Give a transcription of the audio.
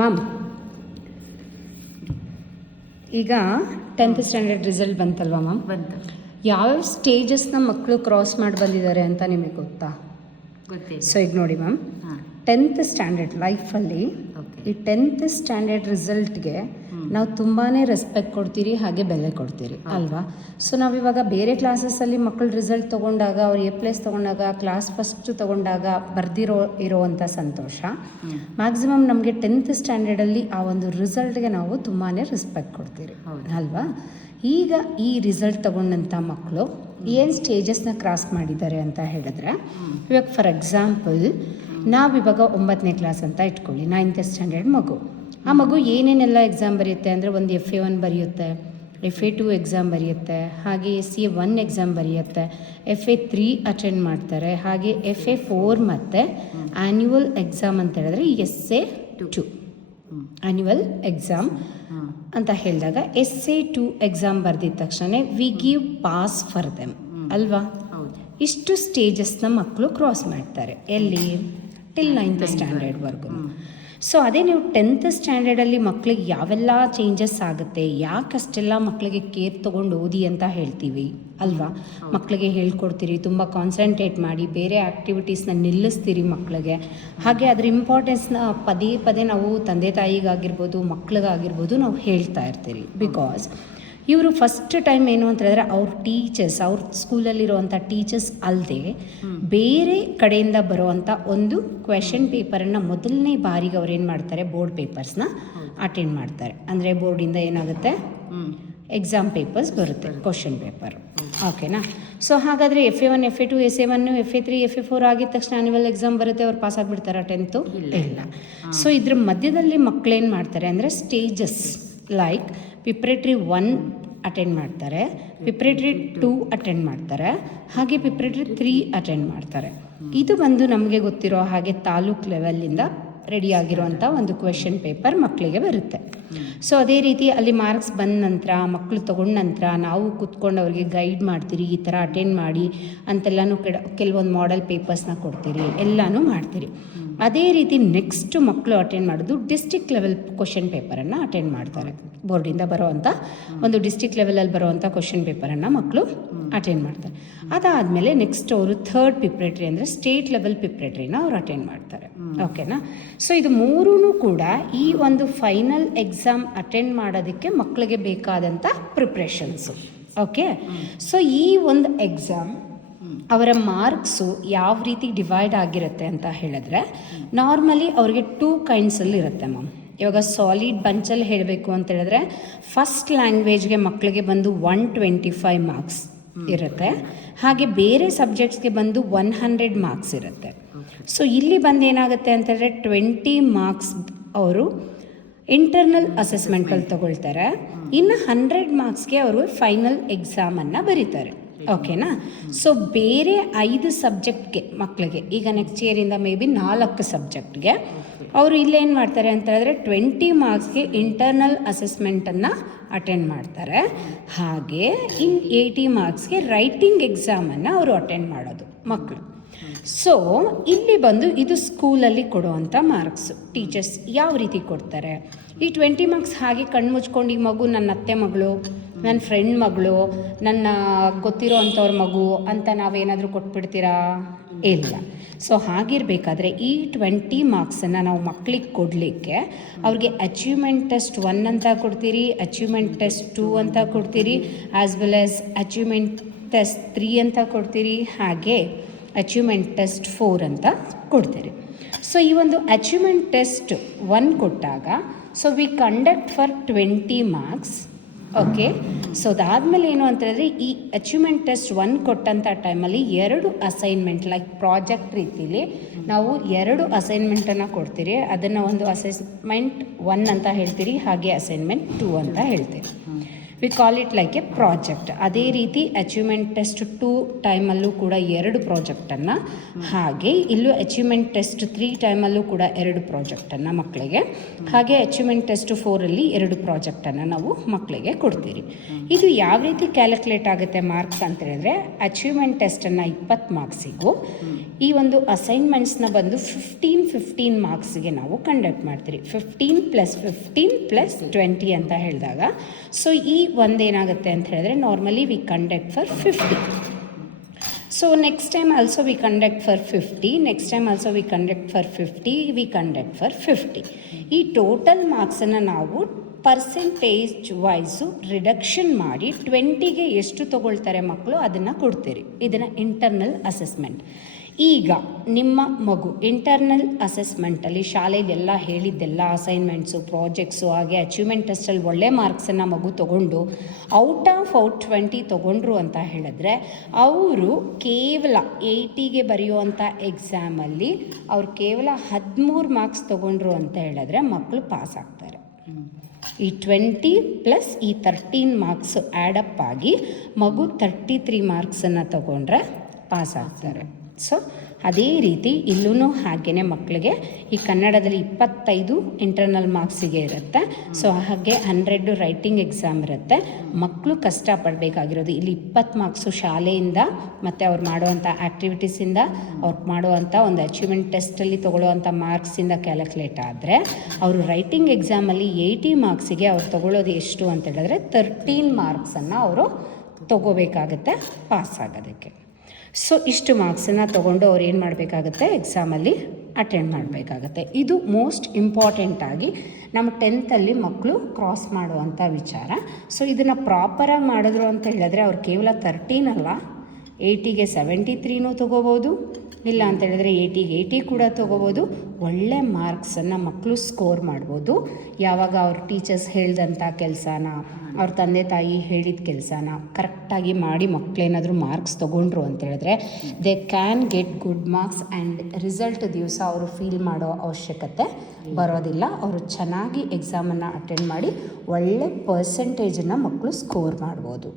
Ma'am, ಈಗ 10th standard result ಬಂತಲ್ವಾ ma'am? ಬಂತು. ಯಾವ್ಯಾವ ಸ್ಟೇಜಸ್ನ ಮಕ್ಕಳು ಕ್ರಾಸ್ ಮಾಡಿ ಬಂದಿದ್ದಾರೆ ಅಂತ ನಿಮಗೆ ಗೊತ್ತಾ? ಗೊತ್ತಿಲ್ಲ. ಸೊ ಈಗ ನೋಡಿ ಮ್ಯಾಮ್, ಹಾಂ 10th ಸ್ಟ್ಯಾಂಡರ್ಡ್ ಲೈಫಲ್ಲಿ ಓಕೆ. ಈ 10th ಸ್ಟ್ಯಾಂಡರ್ಡ್ ರಿಸಲ್ಟ್ಗೆ ನಾವು ತುಂಬಾ ರೆಸ್ಪೆಕ್ಟ್ ಕೊಡ್ತೀರಿ, ಹಾಗೆ ಬೆಲೆ ಕೊಡ್ತೀರಿ ಅಲ್ವಾ? ಸೊ ನಾವಿವಾಗ ಬೇರೆ ಕ್ಲಾಸಸ್ಸಲ್ಲಿ ಮಕ್ಕಳು ರಿಸಲ್ಟ್ ತೊಗೊಂಡಾಗ, ಅವ್ರು A+ ತೊಗೊಂಡಾಗ, ಕ್ಲಾಸ್ ಫಸ್ಟ್ ತೊಗೊಂಡಾಗ ಇರೋವಂಥ ಸಂತೋಷ, ಮ್ಯಾಕ್ಸಿಮಮ್ ನಮಗೆ 10th ಸ್ಟ್ಯಾಂಡರ್ಡಲ್ಲಿ ಆ ಒಂದು ರಿಸಲ್ಟ್ಗೆ ನಾವು ತುಂಬಾ ರೆಸ್ಪೆಕ್ಟ್ ಕೊಡ್ತೀರಿ ಅಲ್ವಾ? ಈಗ ಈ ರಿಸಲ್ಟ್ ತೊಗೊಂಡಂಥ ಮಕ್ಕಳು ಏನು ಸ್ಟೇಜಸ್ನ ಕ್ರಾಸ್ ಮಾಡಿದ್ದಾರೆ ಅಂತ ಹೇಳಿದ್ರೆ, ಇವಾಗ ಫಾರ್ ಎಕ್ಸಾಂಪಲ್ ನಾವಿವಾಗ 9ನೇ ಕ್ಲಾಸ್ ಅಂತ ಇಟ್ಕೊಳ್ಳಿ, 9th ಸ್ಟ್ಯಾಂಡರ್ಡ್ ಮಗು. ಆ ಮಗು ಏನೇನೆಲ್ಲ ಎಕ್ಸಾಮ್ ಬರೆಯುತ್ತೆ ಅಂದರೆ, ಒಂದು FA1 ಬರೆಯುತ್ತೆ, FA2 ಎಕ್ಸಾಮ್ ಬರೆಯುತ್ತೆ, ಹಾಗೆ SA1 ಎಕ್ಸಾಮ್ ಬರೆಯುತ್ತೆ, FA3 ಅಟೆಂಡ್ ಮಾಡ್ತಾರೆ, ಹಾಗೆ FA4 ಮತ್ತು ಆ್ಯನ್ಯುವಲ್ ಎಕ್ಸಾಮ್ ಅಂತ ಹೇಳಿದ್ರೆ SA2 ಆ್ಯನ್ಯುವಲ್ ಎಕ್ಸಾಮ್ ಅಂತ ಹೇಳಿದಾಗ SA2 ಎಕ್ಸಾಮ್ ಬರೆದಿದ್ದ ತಕ್ಷಣ we give pass for them ಅಲ್ವಾ? ಇಷ್ಟು ಸ್ಟೇಜಸ್ನ ಮಕ್ಕಳು ಕ್ರಾಸ್ ಮಾಡ್ತಾರೆ ಎಲ್ಲಿ? Till 9th ಸ್ಟ್ಯಾಂಡರ್ಡ್ವರೆಗೂ. ಸೊ ಅದೇ ನೀವು 10th ಸ್ಟ್ಯಾಂಡರ್ಡಲ್ಲಿ ಮಕ್ಕಳಿಗೆ ಯಾವೆಲ್ಲ ಚೇಂಜಸ್ ಆಗುತ್ತೆ, ಯಾಕಷ್ಟೆಲ್ಲ ಮಕ್ಕಳಿಗೆ ಕೇರ್ ತೊಗೊಂಡು ಓದಿ ಅಂತ ಹೇಳ್ತೀವಿ ಅಲ್ವಾ? ಮಕ್ಕಳಿಗೆ ಹೇಳ್ಕೊಡ್ತೀರಿ, ತುಂಬ ಕಾನ್ಸಂಟ್ರೇಟ್ ಮಾಡಿ, ಬೇರೆ ಆ್ಯಕ್ಟಿವಿಟೀಸ್ನ ನಿಲ್ಲಿಸ್ತೀರಿ ಮಕ್ಕಳಿಗೆ. ಹಾಗೆ ಅದ್ರ ಇಂಪಾರ್ಟೆನ್ಸ್ನ ಪದೇ ಪದೇ ನಾವು ತಂದೆ ತಾಯಿಗಾಗಿರ್ಬೋದು, ಮಕ್ಳಿಗಾಗಿರ್ಬೋದು ನಾವು ಹೇಳ್ತಾ ಇರ್ತೀರಿ. ಬಿಕಾಸ್ ಇವರು ಫಸ್ಟ್ ಟೈಮ್ ಏನು ಅಂತ ಹೇಳಿದ್ರೆ, ಅವ್ರ ಟೀಚರ್ಸ್, ಅವ್ರ ಸ್ಕೂಲಲ್ಲಿರುವಂಥ ಟೀಚರ್ಸ್ ಅಲ್ಲದೆ ಬೇರೆ ಕಡೆಯಿಂದ ಬರುವಂಥ ಒಂದು ಕ್ವೆಶನ್ ಪೇಪರನ್ನು ಮೊದಲನೇ ಬಾರಿಗೆ ಅವ್ರು ಏನು ಮಾಡ್ತಾರೆ, ಬೋರ್ಡ್ ಪೇಪರ್ಸ್ನ ಅಟೆಂಡ್ ಮಾಡ್ತಾರೆ. ಅಂದರೆ ಬೋರ್ಡಿಂದ ಏನಾಗುತ್ತೆ, ಎಕ್ಸಾಮ್ ಪೇಪರ್ಸ್ ಬರುತ್ತೆ, ಕ್ವಶನ್ ಪೇಪರ್. ಓಕೆನಾ? ಸೊ ಹಾಗಾದರೆ FA1, FA2, SA1, FA3, FA4 ಆಗಿದ ತಕ್ಷಣ ಆ್ಯನ್ಯುವಲ್ ಎಕ್ಸಾಮ್ ಬರುತ್ತೆ, ಅವ್ರು ಪಾಸ್ ಆಗಿಬಿಡ್ತಾರೆ 10th? ಇಲ್ಲ. ಸೊ ಇದ್ರ ಮಧ್ಯದಲ್ಲಿ ಮಕ್ಕಳೇನು ಮಾಡ್ತಾರೆ ಅಂದರೆ, ಸ್ಟೇಜಸ್ ಲೈಕ್ ಪ್ರಿಪ್ರೇಟರಿ 1 ಅಟೆಂಡ್ ಮಾಡ್ತಾರೆ, ಪ್ರಿಪ್ರೇಟರಿ 2 ಅಟೆಂಡ್ ಮಾಡ್ತಾರೆ, ಹಾಗೆ ಪ್ರಿಪ್ರೇಟರಿ 3 ಅಟೆಂಡ್ ಮಾಡ್ತಾರೆ. ಇದು ಬಂದು ನಮಗೆ ಗೊತ್ತಿರೋ ಹಾಗೆ ತಾಲೂಕ್ ಲೆವೆಲ್ಲಿಂದ ರೆಡಿ ಆಗಿರೋವಂಥ ಒಂದು ಕ್ವೆಶನ್ ಪೇಪರ್ ಮಕ್ಕಳಿಗೆ ಬರುತ್ತೆ. ಸೊ ಅದೇ ರೀತಿ ಅಲ್ಲಿ ಮಾರ್ಕ್ಸ್ ಬಂದ ನಂತರ, ಮಕ್ಕಳು ತೊಗೊಂಡ ನಂತರ ನಾವು ಕೂತ್ಕೊಂಡು ಅವ್ರಿಗೆ ಗೈಡ್ ಮಾಡ್ತೀರಿ, ಈ ಥರ ಅಟೆಂಡ್ ಮಾಡಿ ಅಂತೆಲ್ಲನೂ ಕೆಲವೊಂದು ಮಾಡೆಲ್ ಪೇಪರ್ಸ್ನ ಕೊಡ್ತೀರಿ, ಎಲ್ಲನೂ ಮಾಡ್ತೀರಿ. ಅದೇ ರೀತಿ ನೆಕ್ಸ್ಟ್ ಮಕ್ಕಳು ಅಟೆಂಡ್ ಮಾಡೋದು ಡಿಸ್ಟ್ರಿಕ್ಟ್ ಲೆವೆಲ್ ಕ್ವಶನ್ ಪೇಪರನ್ನು ಅಟೆಂಡ್ ಮಾಡ್ತಾರೆ. ಬೋರ್ಡಿಂದ ಬರೋವಂಥ ಒಂದು ಡಿಸ್ಟ್ರಿಕ್ಟ್ ಲೆವೆಲಲ್ಲಿ ಬರೋವಂಥ ಕ್ವಶನ್ ಪೇಪರನ್ನು ಮಕ್ಕಳು ಅಟೆಂಡ್ ಮಾಡ್ತಾರೆ. ಅದಾದಮೇಲೆ ನೆಕ್ಸ್ಟ್ ಅವರು 3rd ಪ್ರಿಪ್ರೇಟರಿ ಅಂದರೆ ಸ್ಟೇಟ್ ಲೆವೆಲ್ ಪ್ರಿಪ್ರೇಟರಿನ ಅವ್ರು ಅಟೆಂಡ್ ಮಾಡ್ತಾರೆ. ಓಕೆನಾ? ಸೊ ಇದು ಮೂರೂ ಕೂಡ ಈ ಒಂದು ಫೈನಲ್ ಎಕ್ಸಾಮ್ ಅಟೆಂಡ್ ಮಾಡೋದಕ್ಕೆ ಮಕ್ಕಳಿಗೆ ಬೇಕಾದಂಥ ಪ್ರಿಪ್ರೇಷನ್ಸು. ಓಕೆ? ಸೊ ಈ ಒಂದು ಎಕ್ಸಾಮ್ ಅವರ ಮಾರ್ಕ್ಸು ಯಾವ ರೀತಿ ಡಿವೈಡ್ ಆಗಿರುತ್ತೆ ಅಂತ ಹೇಳಿದ್ರೆ, ನಾರ್ಮಲಿ ಅವ್ರಿಗೆ 2 ಕೈಂಡ್ಸಲ್ಲಿ ಇರುತ್ತೆ ಮ್ಯಾಮ್. ಇವಾಗ ಸಾಲಿಡ್ ಬಂಚಲ್ಲಿ ಹೇಳಬೇಕು ಅಂತ ಹೇಳಿದ್ರೆ, ಫಸ್ಟ್ ಲ್ಯಾಂಗ್ವೇಜ್ಗೆ ಮಕ್ಕಳಿಗೆ ಬಂದು 125 ಮಾರ್ಕ್ಸ್ ಇರುತ್ತೆ, ಹಾಗೆ ಬೇರೆ ಸಬ್ಜೆಕ್ಟ್ಸ್ಗೆ ಬಂದು 100 ಮಾರ್ಕ್ಸ್ ಇರುತ್ತೆ. ಸೊ ಇಲ್ಲಿ ಬಂದು ಏನಾಗುತ್ತೆ ಅಂತ ಹೇಳಿದ್ರೆ, 20 ಮಾರ್ಕ್ಸ್ ಅವರು ಇಂಟರ್ನಲ್ ಅಸೆಸ್ಮೆಂಟಲ್ಲಿ ತಗೊಳ್ತಾರೆ, ಇನ್ನು 100 ಮಾರ್ಕ್ಸ್ಗೆ ಅವರು ಫೈನಲ್ ಎಕ್ಸಾಮನ್ನು ಬರೀತಾರೆ. ಓಕೆನಾ? ಸೊ ಬೇರೆ 5 ಸಬ್ಜೆಕ್ಟ್ಗೆ ಮಕ್ಕಳಿಗೆ, ಈಗ ನೆಕ್ಸ್ಟ್ ಇಯರಿಂದ ಮೇ ಬಿ 4 ಸಬ್ಜೆಕ್ಟ್ಗೆ ಅವರು ಇಲ್ಲೇನು ಮಾಡ್ತಾರೆ ಅಂತ ಹೇಳಿದ್ರೆ, 20 ಮಾರ್ಕ್ಸ್ಗೆ ಇಂಟರ್ನಲ್ ಅಸೆಸ್ಮೆಂಟನ್ನು ಅಟೆಂಡ್ ಮಾಡ್ತಾರೆ, ಹಾಗೆ 80 ಮಾರ್ಕ್ಸ್ಗೆ ರೈಟಿಂಗ್ ಎಕ್ಸಾಮನ್ನು ಅವರು ಅಟೆಂಡ್ ಮಾಡೋದು ಮಕ್ಕಳು. ಸೊ ಇಲ್ಲಿ ಬಂದು ಇದು ಸ್ಕೂಲಲ್ಲಿ ಕೊಡುವಂಥ ಮಾರ್ಕ್ಸು. ಟೀಚರ್ಸ್ ಯಾವ ರೀತಿ ಕೊಡ್ತಾರೆ, ಈ 20 ಮಾರ್ಕ್ಸ್ ಹಾಗೆ ಕಣ್ಮುಚ್ಕೊಂಡು ಈ ಮಗು ನನ್ನ ಅತ್ತೆ ಮಗಳು, ನನ್ನ ಫ್ರೆಂಡ್ ಮಗಳು, ನನ್ನ ಗೊತ್ತಿರೋ ಅಂಥವ್ರ ಮಗು ಅಂತ ನಾವೇನಾದರೂ ಕೊಟ್ಬಿಡ್ತೀರಾ? ಇಲ್ಲ. ಸೊ ಹಾಗಿರಬೇಕಾದ್ರೆ ಈ 20 ಮಾರ್ಕ್ಸನ್ನು ನಾವು ಮಕ್ಕಳಿಗೆ ಕೊಡಲಿಕ್ಕೆ ಅವ್ರಿಗೆ ಅಚೀವ್ಮೆಂಟ್ ಟೆಸ್ಟ್ 1 ಅಂತ ಕೊಡ್ತೀರಿ, ಅಚೀವ್ಮೆಂಟ್ ಟೆಸ್ಟ್ 2 ಅಂತ ಕೊಡ್ತೀರಿ, as well as achievement test 3 ಅಂತ ಕೊಡ್ತೀರಿ, ಹಾಗೆ ಅಚೀವ್ಮೆಂಟ್ ಟೆಸ್ಟ್ 4 ಅಂತ ಕೊಡ್ತೀರಿ. ಸೊ ಈ ಒಂದು ಅಚೀವ್ಮೆಂಟ್ ಟೆಸ್ಟ್ 1 ಕೊಟ್ಟಾಗ, so we conduct for 20 marks. Okay? So ಅದಾದಮೇಲೆ ಏನು ಅಂತ ಹೇಳಿದ್ರೆ, ಈ ಅಚೀವ್ಮೆಂಟ್ ಟೆಸ್ಟ್ 1 ಕೊಟ್ಟಂಥ ಟೈಮಲ್ಲಿ 2 ಅಸೈನ್ಮೆಂಟ್ ಲೈಕ್ ಪ್ರಾಜೆಕ್ಟ್ ರೀತಿಲಿ ನಾವು 2 ಅಸೈನ್ಮೆಂಟನ್ನು ಕೊಡ್ತೀರಿ. ಅದನ್ನು ಒಂದು ಅಸೈನ್ಮೆಂಟ್ 1 ಅಂತ ಹೇಳ್ತೀರಿ, ಹಾಗೆ ಅಸೈನ್ಮೆಂಟ್ 2 ಅಂತ ಹೇಳ್ತೀರಿ. We call it like A project. ಅದೇ ರೀತಿ ಅಚೀವ್ಮೆಂಟ್ ಟೆಸ್ಟ್ 2 ಟೈಮಲ್ಲೂ ಕೂಡ 2 ಪ್ರಾಜೆಕ್ಟನ್ನು, ಹಾಗೆ ಇಲ್ಲೂ ಅಚೀವ್ಮೆಂಟ್ ಟೆಸ್ಟ್ 3 ಟೈಮಲ್ಲೂ ಕೂಡ 2 ಪ್ರಾಜೆಕ್ಟನ್ನು ಮಕ್ಕಳಿಗೆ, ಹಾಗೆ ಅಚೀವ್ಮೆಂಟ್ ಟೆಸ್ಟ್ 4ಅಲ್ಲಿ 2 ಪ್ರಾಜೆಕ್ಟನ್ನು ನಾವು ಮಕ್ಕಳಿಗೆ ಕೊಡ್ತೀರಿ. ಇದು ಯಾವ ರೀತಿ ಕ್ಯಾಲ್ಕುಲೇಟ್ ಆಗುತ್ತೆ ಮಾರ್ಕ್ಸ್ ಅಂತ ಹೇಳಿದ್ರೆ, ಅಚೀವ್ಮೆಂಟ್ ಟೆಸ್ಟನ್ನು 20 ಮಾರ್ಕ್ಸಿಗೂ, ಈ ಒಂದು ಅಸೈನ್ಮೆಂಟ್ಸ್ನ ಬಂದು 15 ಮಾರ್ಕ್ಸ್ಗೆ ನಾವು ಕಂಡಕ್ಟ್ ಮಾಡ್ತೀರಿ. 15 + 15 + 20 ಅಂತ ಹೇಳಿದಾಗ, ಸೊ ಈ ಒಂದೇನಾಗುತ್ತೆ ಅಂತ ಹೇಳಿದ್ರೆ normally we conduct for 50. So next time also we conduct for 50, next time also we conduct for 50, we conduct for 50. ಈ ಟೋಟಲ್ ಮಾರ್ಕ್ಸನ್ನು ನಾವು ಪರ್ಸೆಂಟೇಜ್ ವೈಸು ರಿಡಕ್ಷನ್ ಮಾಡಿ 20ಗೆ ಎಷ್ಟು ತೊಗೊಳ್ತಾರೆ ಮಕ್ಕಳು ಅದನ್ನು ಕೊಡ್ತೀರಿ. ಇದನ್ನು ಇಂಟರ್ನಲ್ ಅಸೆಸ್ಮೆಂಟ್. ಈಗ ನಿಮ್ಮ ಮಗು ಇಂಟರ್ನಲ್ ಅಸೆಸ್ಮೆಂಟಲ್ಲಿ ಶಾಲೆಗೆಲ್ಲ ಹೇಳಿದ್ದೆಲ್ಲ ಅಸೈನ್ಮೆಂಟ್ಸು, ಪ್ರಾಜೆಕ್ಟ್ಸು, ಹಾಗೆ ಅಚೀವ್ಮೆಂಟ್ ಟೆಸ್ಟಲ್ಲಿ ಒಳ್ಳೆ ಮಾರ್ಕ್ಸನ್ನು ಮಗು ತೊಗೊಂಡು ಔಟ್ 20 ತೊಗೊಂಡ್ರು ಅಂತ ಹೇಳಿದ್ರೆ, ಅವರು ಕೇವಲ 80ಗೆ ಬರೆಯುವಂಥ ಎಕ್ಸಾಮಲ್ಲಿ ಅವ್ರು ಕೇವಲ 13 ಮಾರ್ಕ್ಸ್ ತೊಗೊಂಡ್ರು ಅಂತ ಹೇಳಿದ್ರೆ ಮಕ್ಕಳು ಪಾಸ್ ಆಗ್ತಾರೆ. ಈ 20 + ಈ 13 ಮಾರ್ಕ್ಸ್ ಆ್ಯಡಪ್ ಆಗಿ ಮಗು 33 ಮಾರ್ಕ್ಸನ್ನು ತೊಗೊಂಡ್ರೆ ಪಾಸ್ ಆಗ್ತಾರೆ. ಸೊ ಅದೇ ರೀತಿ ಇಲ್ಲೂ ಹಾಗೆಯೇ ಮಕ್ಕಳಿಗೆ ಈ ಕನ್ನಡದಲ್ಲಿ 25 ಇಂಟರ್ನಲ್ ಮಾರ್ಕ್ಸಿಗೆ ಇರುತ್ತೆ. ಸೊ ಹಾಗೆ 100 ರೈಟಿಂಗ್ ಎಕ್ಸಾಮ್ ಇರುತ್ತೆ. ಮಕ್ಕಳು ಕಷ್ಟಪಡಬೇಕಾಗಿರೋದು ಇಲ್ಲಿ 20 ಮಾರ್ಕ್ಸು ಶಾಲೆಯಿಂದ ಮತ್ತು ಅವ್ರು ಮಾಡುವಂಥ ಆ್ಯಕ್ಟಿವಿಟೀಸಿಂದ, ಅವ್ರು ಮಾಡುವಂಥ ಒಂದು ಅಚೀವ್ಮೆಂಟ್ ಟೆಸ್ಟಲ್ಲಿ ತೊಗೊಳ್ಳುವಂಥ ಮಾರ್ಕ್ಸಿಂದ ಕ್ಯಾಲ್ಕುಲೇಟ್ ಆದರೆ, ಅವರು ರೈಟಿಂಗ್ ಎಕ್ಸಾಮಲ್ಲಿ 80 ಮಾರ್ಕ್ಸಿಗೆ ಅವ್ರು ತೊಗೊಳ್ಳೋದು ಎಷ್ಟು ಅಂತ ಹೇಳಿದ್ರೆ 13 ಮಾರ್ಕ್ಸನ್ನು ಅವರು ತೊಗೋಬೇಕಾಗತ್ತೆ ಪಾಸ್ ಆಗೋದಕ್ಕೆ. ಸೊ ಇಷ್ಟು ಮಾರ್ಕ್ಸನ್ನು ತೊಗೊಂಡು ಅವ್ರು ಏನು ಮಾಡಬೇಕಾಗತ್ತೆ, ಎಕ್ಸಾಮಲ್ಲಿ ಅಟೆಂಡ್ ಮಾಡಬೇಕಾಗತ್ತೆ. ಇದು ಮೋಸ್ಟ್ ಇಂಪಾರ್ಟೆಂಟಾಗಿ ನಮ್ಮ 10th ಮಕ್ಕಳು ಕ್ರಾಸ್ ಮಾಡುವಂಥ ವಿಚಾರ. ಸೊ ಇದನ್ನು ಪ್ರಾಪರಾಗಿ ಮಾಡಿದ್ರು ಅಂತ ಹೇಳಿದ್ರೆ ಅವ್ರು ಕೇವಲ 13 ಅಲ್ಲ, 80ಗೆ 73 ತೊಗೋಬೋದು, ಇಲ್ಲ ಅಂತ ಹೇಳಿದ್ರೆ 80ಗೆ 80 ಕೂಡ ತೊಗೋಬೋದು. ಒಳ್ಳೆ ಮಾರ್ಕ್ಸನ್ನು ಮಕ್ಕಳು ಸ್ಕೋರ್ ಮಾಡ್ಬೋದು. ಯಾವಾಗ ಅವ್ರ ಟೀಚರ್ಸ್ ಹೇಳಿದಂಥ ಕೆಲಸನ, ಅವ್ರ ತಂದೆ ತಾಯಿ ಹೇಳಿದ ಕೆಲಸನ ಕರೆಕ್ಟಾಗಿ ಮಾಡಿ ಮಕ್ಕಳೇನಾದರೂ ಮಾರ್ಕ್ಸ್ ತೊಗೊಂಡ್ರು ಅಂತ ಹೇಳಿದ್ರೆ they can get good marks. And result ದಿವಸ ಅವರು ಫೀಲ್ ಮಾಡೋ ಅವಶ್ಯಕತೆ ಬರೋದಿಲ್ಲ. ಅವರು ಚೆನ್ನಾಗಿ ಎಕ್ಸಾಮನ್ನು ಅಟೆಂಡ್ ಮಾಡಿ ಒಳ್ಳೆ ಪರ್ಸೆಂಟೇಜನ್ನು ಮಕ್ಕಳು ಸ್ಕೋರ್ ಮಾಡ್ಬೋದು.